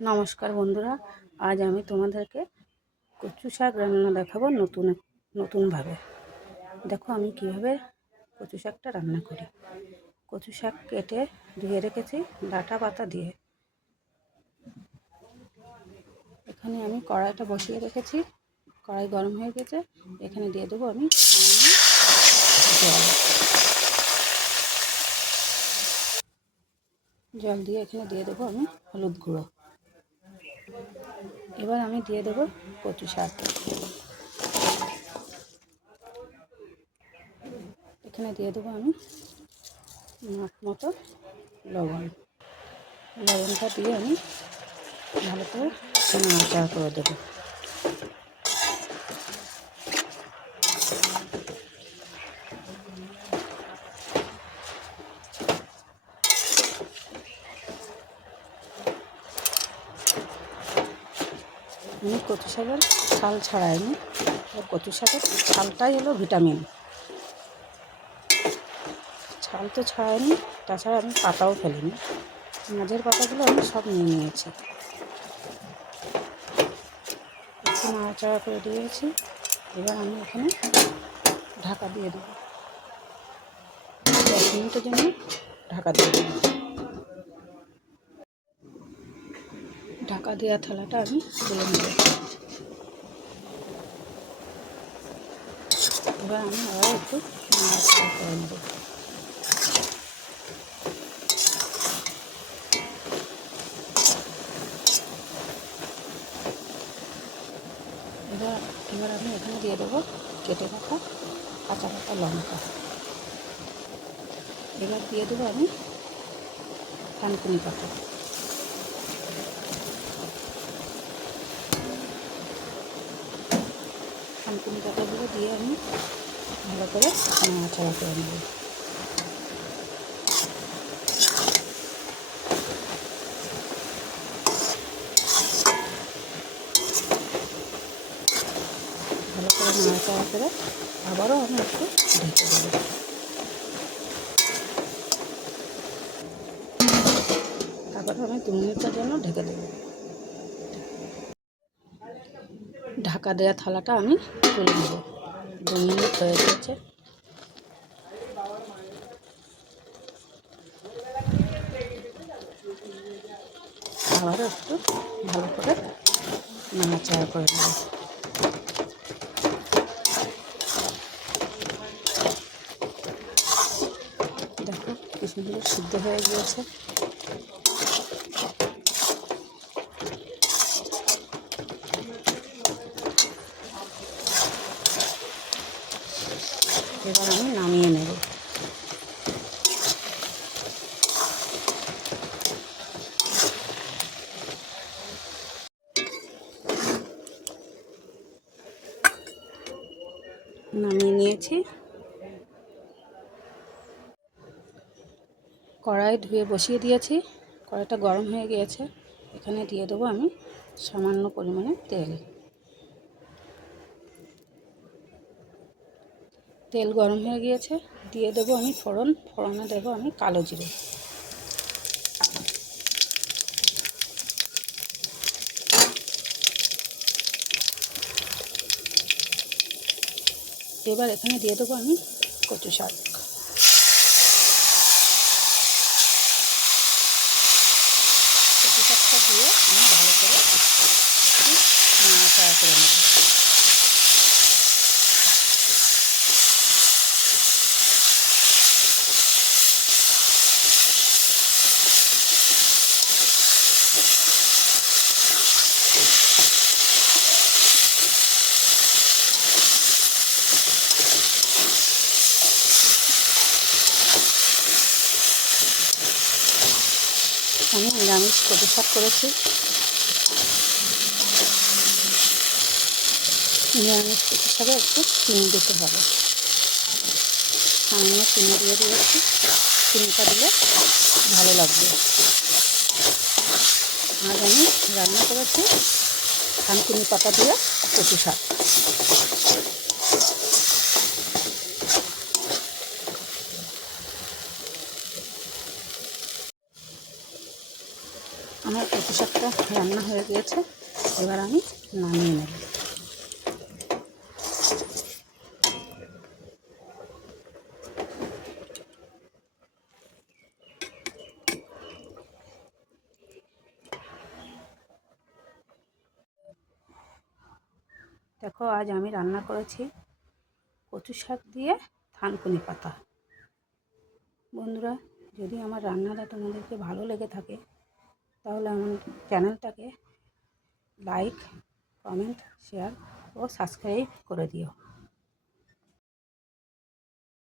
নমস্কার বন্ধুরা, আজ আমি তোমাদেরকে কচু শাক রান্না দেখাবো নতুন, নতুনভাবে। দেখো আমি কীভাবে কচু শাকটা রান্না করি। কচু শাক কেটে ধুয়ে রেখেছি ডাটা পাতা দিয়ে। এখানে আমি কড়াইটা বসিয়ে রেখেছি, কড়াই গরম হয়ে গেছে। এখানে দিয়ে দেবো আমি জল। জল দিয়ে এখানে দিয়ে দেবো আমি হলুদ গুঁড়ো। এবার আমি দিয়ে দেবো কচু শাক এখানে দিয়ে দেবো আমি মাপ মতো লবণ। লবণটা দিয়ে আমি ভালো করে নাড়াচাড়া করে দেবো। আমি কচু শাকের ছাল ছাড়াইনি। কচু শাকের ছালটাই হলো ভিটামিন। ছাল তো ছাড়াইনি, তাছাড়া আমি পাতাও ফেলিনি। মাঝের পাতাগুলো আমি সব নিয়ে নিয়েছি। একটু নাড়াচাড়া করে দিয়েছি। এবার আমি এখানে ঢাকা দিয়ে দেবো। দশ মিনিটের জন্য ঢাকা দিয়ে দেবো। ঢাকা দেওয়া থালাটা আমি তুলে নেব। এবার আমি আবার একটু নাড়াচাড়া করে এবার এবার আমি এখানে দিয়ে দেবো কেটে রাখা কাঁচা পাতা লঙ্কা। এবার দিয়ে দেবো আমি থানকুনি পাতা। থানকুনি পাতাগুলো দিয়ে আমি ভালো করে নাড়াচাড়া করে নেব। ভালো করে নাড়াচাড়া করে আবারও আমি একটু ঢেকে দেবো। তারপরে আমি দু মিনিটের জন্য ঢেকে দেবো। ঢাকা দেওয়া থালাটা আমি তুলে নেব। দু মিনিট হয়ে গেছে। আবারও একটু ভালো করে নাড়াচাড়া করে নেব। দেখো কি সুন্দর সিদ্ধ হয়ে গিয়েছে এবার আমি নামিয়ে নেব। নামিয়ে নিয়েছি। কড়াই ধুয়ে বসিয়ে দিয়েছি। কড়াইটা গরম হয়ে গিয়েছে। এখানে দিয়ে দেবো আমি সামান্য পরিমাণে তেল। তেল গরম হয়ে গিয়েছে, দিয়ে দেবো আমি ফোড়ন, ফোড়নে দেবো আমি কালো জিরে। এবার এখানে দিয়ে দেবো আমি কচু শাক। কচু শাকটা দিয়ে আমি ভালো করে নাড়াচাড়া করে নেব। আমি নিরামিষ শাক করেছি। নিরামিষ শাকে একটু চিনি দিতে হবে। সামান্য চিনি দিয়ে দিয়েছি। চিনিটা দিলে ভালো লাগবে। আজ আমি রান্না করেছি থানকুনি পাতা দিয়ে কচু আমার কচু শাকটা রান্না হয়ে গিয়েছে। এবার আমি নামিয়ে নেব। দেখো, আজ আমি রান্না করেছি কচু শাক দিয়ে থানকুনি পাতা। বন্ধুরা, যদি আমার রান্নাটা তোমাদেরকে ভালো লেগে থাকে তাহলে আমার চ্যানেলটাকে লাইক কমেন্ট শেয়ার ও সাবস্ক্রাইব করে দিও।